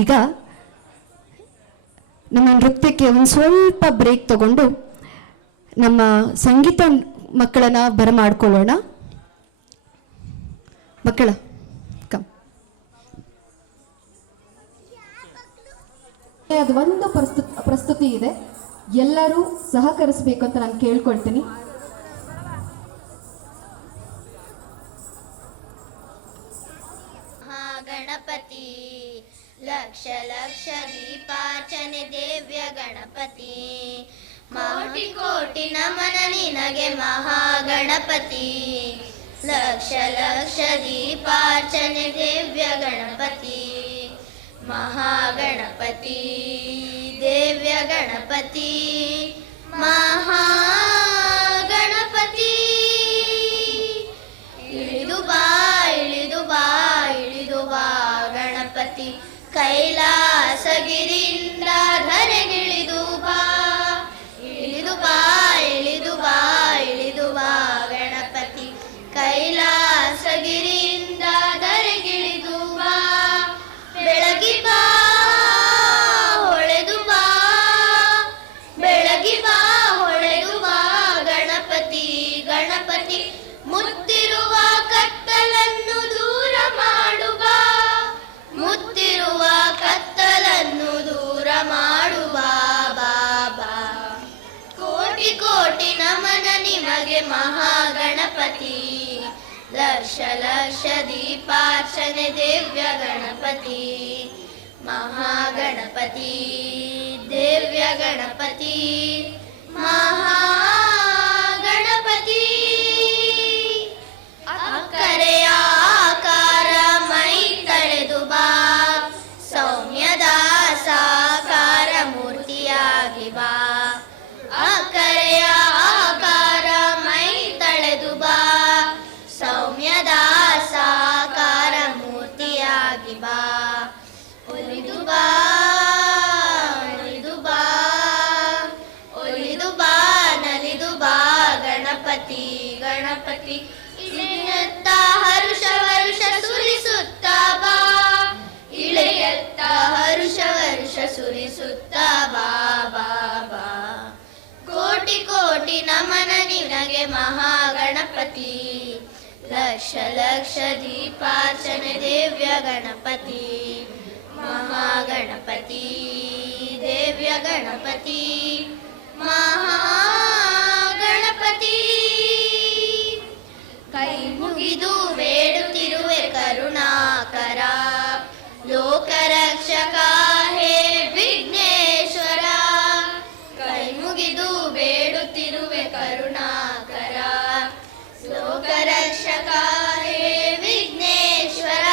ಈಗ ನಮ್ಮ ನೃತ್ಯಕ್ಕೆ ಒಂದು ಸ್ವಲ್ಪ ಬ್ರೇಕ್ ತಗೊಂಡು ನಮ್ಮ ಸಂಗೀತ ಮಕ್ಕಳನ್ನ ಬರಮಾಡ್ಕೊಳ್ಳೋಣ. ಮಕ್ಕಳ ಅದು ಒಂದು ಪ್ರಸ್ತುತಿ ಇದೆ, ಎಲ್ಲರೂ ಸಹಕರಿಸಬೇಕು ಅಂತ ನಾನು ಕೇಳ್ಕೊಳ್ತೀನಿ. ಗಣಪತಿ ಲಕ್ಷ ಲಕ್ಷ ದೀಪಾರ್ಚನೆ ದಿವ್ಯ ಗಣಪತಿ, ಕೋಟಿ ಕೋಟಿ ನಮನ ನಿನಗೆ ಮಹಾಗಣಪತಿ. ಲಕ್ಷ ಲಕ್ಷ ದೀಪಾರ್ಚನೆ ದಿವ್ಯ ಗಣಪತಿ, ಮಹಾಗಣಪತಿ ದಿವ್ಯ ಗಣಪತಿ, ಮಹಾಗಣಪತಿ. ಇಳಿದು ಬಾ ಇಳಿದು ಬಾ ಇಳಿದು ಬಾ ಗಣಪತಿ, ಕೈಲಾಸಗಿರಿಯಿಂದ ಧರೆಗಿಳಿದು ಬಾ. ಇಳಿದು ಬಾ ಇಳಿದು ಬಾ ಇಳಿದು ಬಾ ಗಣಪತಿ, ಕೈಲಾಸಗಿರಿಯಿಂದ ಧರೆಗಿಳಿದು ಬಾ. ಬೆಳಗಿ ಬಾ ಹೊಳೆದು ಬಾ, ಬೆಳಗಿ ಬಾ ಹೊಳೆದು ಬಾ ಗಣಪತಿ. ಗಣಪತಿ ಮುತ್ತಿರುವ ಕತ್ತಲನ್ನು ದೂರ ಮಾಡುವ, ಮುತ್ತಿರುವ ಕತ್ತಲನ್ನು ದೂರ ಮಾಡುವ ಬಾಬಾ. ಕೋಟಿ ಕೋಟಿ ನಮನ ನಿಮಗೆ ಮಹಾಗಣಪತಿ, ಲಕ್ಷ ಲಕ್ಷ ದೀಪಾರ್ಚನೆ ದಿವ್ಯ ಗಣಪತಿ, ಮಹಾಗಣಪತಿ ದಿವ್ಯ ಗಣಪತಿ, ಮಹಾಗಣಪತಿ. ಅಕ್ಕರೆಯ ಆಕಾರ ಮೈ ತಳೆದು ಬಾ, ಸೌಮ್ಯದ ಸಾಕಾರ ಮೂರ್ತಿಯಾಗಿ ಬಾ. ಅಕ್ಕರೆಯ ಆಕಾರ ಮೈ ತಳೆದು ಬಾ, ಸೌಮ್ಯದ ಸಾಕಾರ ಮೂರ್ತಿಯಾಗಿ ಬಾ. ಒಲಿದು ಬಾ ಒಲಿದು ಬಾ ಒಲಿದು ಬಾ ನಲಿದು ಬಾ ಗಣಪತಿ. ಗಣಪತಿ ಇಳೆಯತ್ತ ಹರುಷ ವರುಷ ಸುರಿಸುತ್ತ ಬಾ, ಇಳೆಯತ್ತ ಹರುಷ ವರುಷ ಸುರಿಸುತ್ತ ಬಾ ಬಾಬಾ. ಕೋಟಿ ಕೋಟಿ ನಮನ ನಿನಗೆ ಮಹಾಗಣಪತಿ, ಲಕ್ಷ ಲಕ್ಷ ದೀಪಾರ್ಚನೆ ದಿವ್ಯ ಗಣಪತಿ, ಮಹಾಗಣಪತಿ ದಿವ್ಯ ಗಣಪತಿ, ಮಹಾಗಣಪತಿ. ಕೈ ಮುಗಿದು ಬೇಡುತ್ತಿರುವೆ ಕರುಣಾಕರ, ಲೋಕರಕ್ಷಕ ಹೇ ವಿಘ್ನೇಶ್ವರ. ಕೈ ಮುಗಿದು ಬೇಡುತ್ತಿರುವೆ ಕರುಣಾಕರ, ಲೋಕರಕ್ಷಕ ಹೇ ವಿಘ್ನೇಶ್ವರ.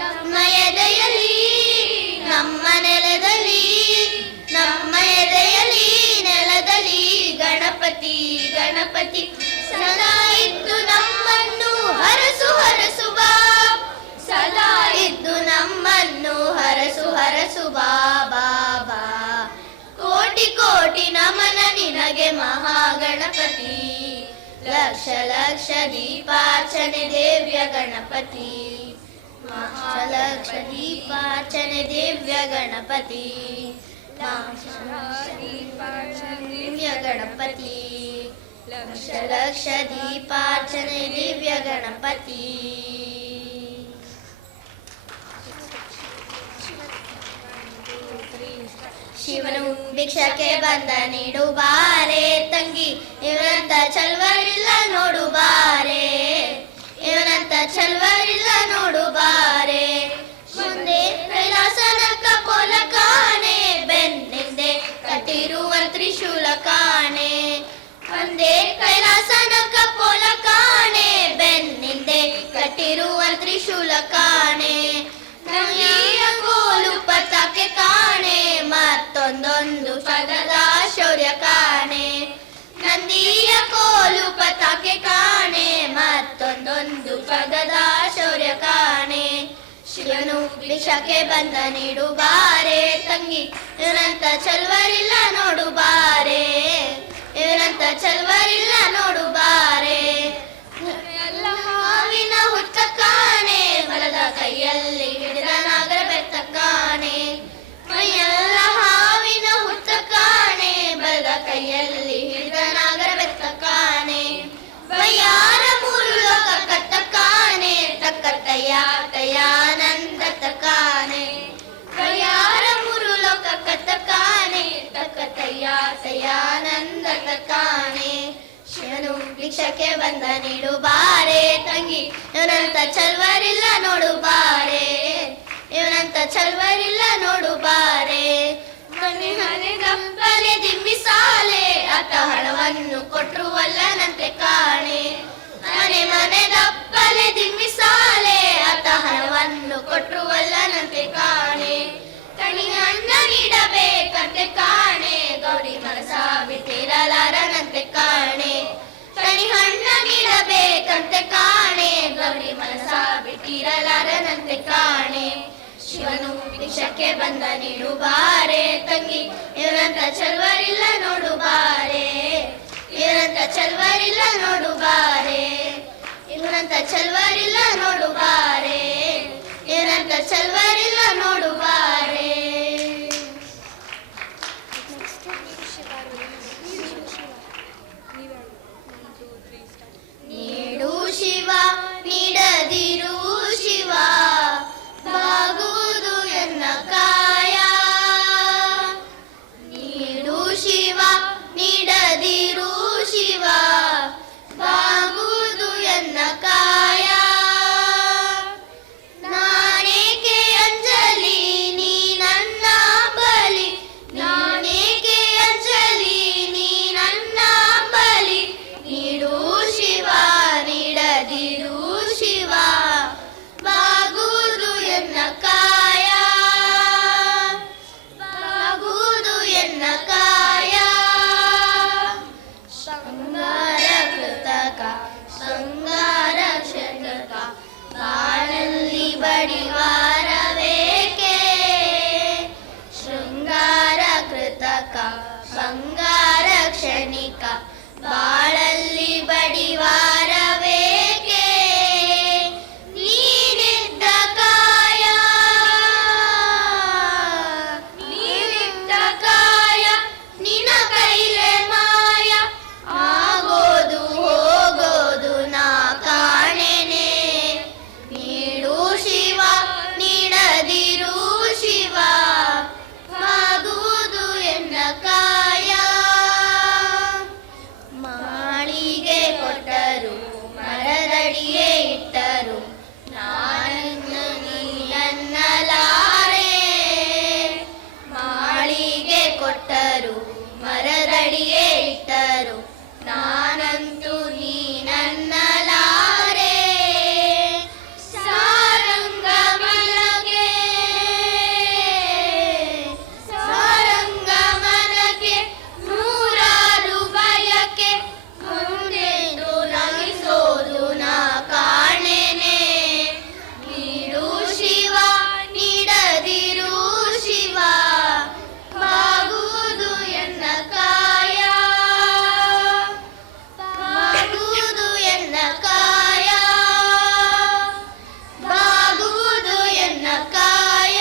ನಮ್ಮ ಎದೆಯಲ್ಲಿ ನಮ್ಮ ನೆಲದಲ್ಲಿ, ನಮ್ಮ ಎದೆಯಲ್ಲಿ ನೆಲದಲ್ಲಿ ಗಣಪತಿ. ಗಣಪತಿ ಸದಾ ಇದ್ದು ನಮ್ಮನ್ನು ಹರಸು ಹರಸು ಬಾ, ಸದಾ ಇದ್ದು ನಮ್ಮನ್ನು ಹರಸು ಹರಸು ಬಾ ಬಾಬಾ. ಕೋಟಿ ಕೋಟಿ ನಮನ ನಿನಗೆ ಮಹಾಗಣಪತಿ, ಲಕ್ಷ ಲಕ್ಷ ದೀಪಾರ್ಚನೆ ದಿವ್ಯ ಗಣಪತಿ, ಲಕ್ಷ ದೀಪಾರ್ಚನೆ ದಿವ್ಯ ಗಣಪತಿ, ದಿವ್ಯ ಗಣಪತಿ, ಲಕ್ಷ ಲಕ್ಷ ದೀಪಾರ್ಚನೆ ದಿವ್ಯ ಗಣಪತಿ. ಶಿವನು ಭಿಕ್ಷಕ್ಕೆ ಬಂದ ನೀಡು ಬಾರೆ ತಂಗಿ, ಇವನಂತ ಚಲ್ವರಿಲ್ಲ ನೋಡು ಬಾರೆ, ಇವನಂತ ಚಲ್ವರಿಲ್ಲ ನೋಡು ಬಾರೆ. ಮುಂದೆ ಕೈಲಾಸನ ಕಪೋಲ ಕಾಣೆ, ಬೆನ್ನಿಂದೆ ಕಟ್ಟಿರುವ ತ್ರಿಶೂಲ ಕಾಣೆ. ಮುಂದೆ ಕೈಲಾಸನ ಕಪೋಲ ಕಾಣೆ, ಬೆನ್ನಿಂದೆ ಕಟ್ಟಿರುವ ತ್ರಿಶೂಲ ಕಾಣೆ. ನಂದಿಯ ಕೋಲು ಪತಾಕೆ ಕಾಣೆ, ಮತ್ತೊಂದೊಂದು ಪದದ ಶೌರ್ಯ ಕಾಣೆ. ನಂದಿಯ ಕೋಲು ಪತಾಕೆ ಕಾಣೆ, ಮತ್ತೊಂದೊಂದು ಪದದ ಶೌರ್ಯ ಕಾಣೆ. ಶಿವನು ಭಿಕ್ಷಕ್ಕೆ ಬಂದ ನೀಡು ಬಾರೆ ತಂಗಿ, ಇವನಂತ ಚಲ್ವರಿಲ್ಲ ನೋಡು ಬಾರೆ, ಇವನಂತ ಚಲ್ವರಿಲ್ಲ ನೋಡು ಬಾರೆ. ಎಲ್ಲ ಹಾವಿನ ಹುತ್ತ ಕಾಣೆ, ಬಲದ ಕೈಯಲ್ಲಿ ಹಿಡಿದ ನಾಗರ ಬೆತ್ತ ಕಾಣೆ. ಭಿಕ್ಷಕ್ಕೆ ಬಂದ ನೀಡು ಬಾರೆ ತಂಗಿ ಇವನಂತ ಚಲ್ವರಿಲ್ಲ ನೋಡು ಬಾರೆ ಇವನಂತ ಚಲ್ವರಿಲ್ಲ ನೋಡು ಬಾರೆ ಮನೆ ಮನೆ ದಪ್ಪಲೆ ದಿಮ್ಮಿ ಸಾಲೆ ಆತ ಹಣವನ್ನು ಕೊಟ್ರು ಅಲ್ಲನಂತೆ ಕಾಣೆ ಮನೆ ಮನೆ ದಪ್ಪಲೆ ದಿಮ್ಮಿ ಸಾಲೆ ಆತ ಹಣವನ್ನು ಕೊಟ್ರು ಅಲ್ಲನಂತೆ ಕಾಣೆ ಕಣಿಗೆ ಅನ್ನ ನೀಡಬೇಕಂತೆ ಕಾಣೆ ಗೌರಿ ಮನಸ ಬಿಟ್ಟಿರಲಾರನಂತೆ ಕಾಣೆ ಕಣಿ ಹಣ್ಣ ನೀಡಬೇಕಂತೆ ಕಾಣೆ ಗೌರಿ ಮನಸ ಬಿಟ್ಟಿರಲಾರನಂತೆ ಕಾಣೆ ಶಿವನು ಭಿಕ್ಷಕ್ಕೆ ಬಂದ ನೀಡು ಬಾರೆ ತಂಗಿ ಇವನಂತ ಚಲ್ವರಿಲ್ಲ ನೋಡು ಬಾರೆ ಇವನಂತ ಚಲ್ವರಿಲ್ಲ ನೋಡು ಬಾರೆ ಇವನಂತ ಚಲ್ವರಿಲ್ಲ ನೋಡು ಬಾರೆ ಇವನಂತ ಚಲ್ವರಿಲ್ಲ ನೋಡು ಬಾರೆ ನೀಡು ಶಿವ ನೀಡದಿರು ಶಿವ ಬಾಗುವುದು ಎನ್ನ ಕಾಯ ನೀಡು ಶಿವ ನೀಡದಿರು ಶಿವ ಬಾಗುವುದು ಎನ್ನ ಕಾಯ ನಾನೇಕೆ ಅಂಜಲಿ ನೀ ನನ್ನ ಬಲಿ ನಾನೇಕೆ ಅಂಜಲಿ ನೀ ನನ್ನ ಬಲಿ ನೀಡು ಶಿವ ನೀಡದಿರು ಶಿವ ಬಾಗುವುದು ಎನ್ನ ಕಾಯ ಬಾಗುವುದು ಎನ್ನ ಕಾಯ ಶೃಂಗಾರ ಕೃತಕ ಶೃಂಗಾರ ಕ್ಷತಕ ಬಾಳಲ್ಲಿ ಬಡಿವಾರವೇಕೆ ಶೃಂಗಾರ ಕೃತಕ ಬಂಗಾರ ಕ್ಷಣಿಕ ಬಾಳಲ್ಲಿ ಬಡಿವಾರವೇಕೆ ನೀನಿದ್ದ ಕಾಯ ನೀನಿದ್ದ ಕಾಯ ನಿನ್ನ ಕೈಲೆ ಮಾಯ ಆಗೋದು ಹೋಗೋದು ನಾ ಕಾಣೆನೆ ನೀಡು ಶಿವ ನೀಡದಿರು ಶಿವ ಆಗುವುದು ಎನ್ನ ಕಾಯ ಮಾಳಿಗೆ ಕೊಟ್ಟರು ಮರದಡಿಯೇ ಇಟ್ಟರು ನಾನು ನೀನನ್ನಲಾರೆ ಮಾಳಿಗೆ ಕೊಟ್ಟರು ಮರದಡಿಯೇ ಇಟ್ಟರು ನಾನಂತೂ ನೀನನ್ನಲಾರೆ ಸಾರಂಗ ಮನಗೆ ಸಾರಂಗ ಮನಗೆ ನೂರಾರು ಬಯಕೆ ಮುಂದೆಂದು ನಗಿಸೋದು ನಾ ಕಾಣೆನೆ ನೀಡು ಶಿವ ನೀಡದಿರು ಶಿವ ಬಾಗುವುದು ಎನ್ನ ಕಾಯ ಬಾಗುವುದು ಎನ್ನ ಕಾಯ ಬಾಗುವುದು ಎನ್ನ ಕಾಯ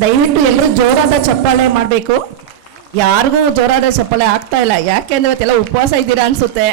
ದಯವಿಟ್ಟು ಎಲ್ಲರೂ ಜೋರಾದ ಚಪ್ಪಾಳೆ ಮಾಡಬೇಕು. ಯಾರಿಗೂ ಜೋರಾದ ಚಪ್ಪಾಳೆ ಆಗ್ತಾ ಇಲ್ಲ, ಯಾಕೆಂದ್ರೆ ಇವತ್ತೆಲ್ಲ ಉಪವಾಸ ಇದ್ದೀರಾ ಅನ್ಸುತ್ತೆ.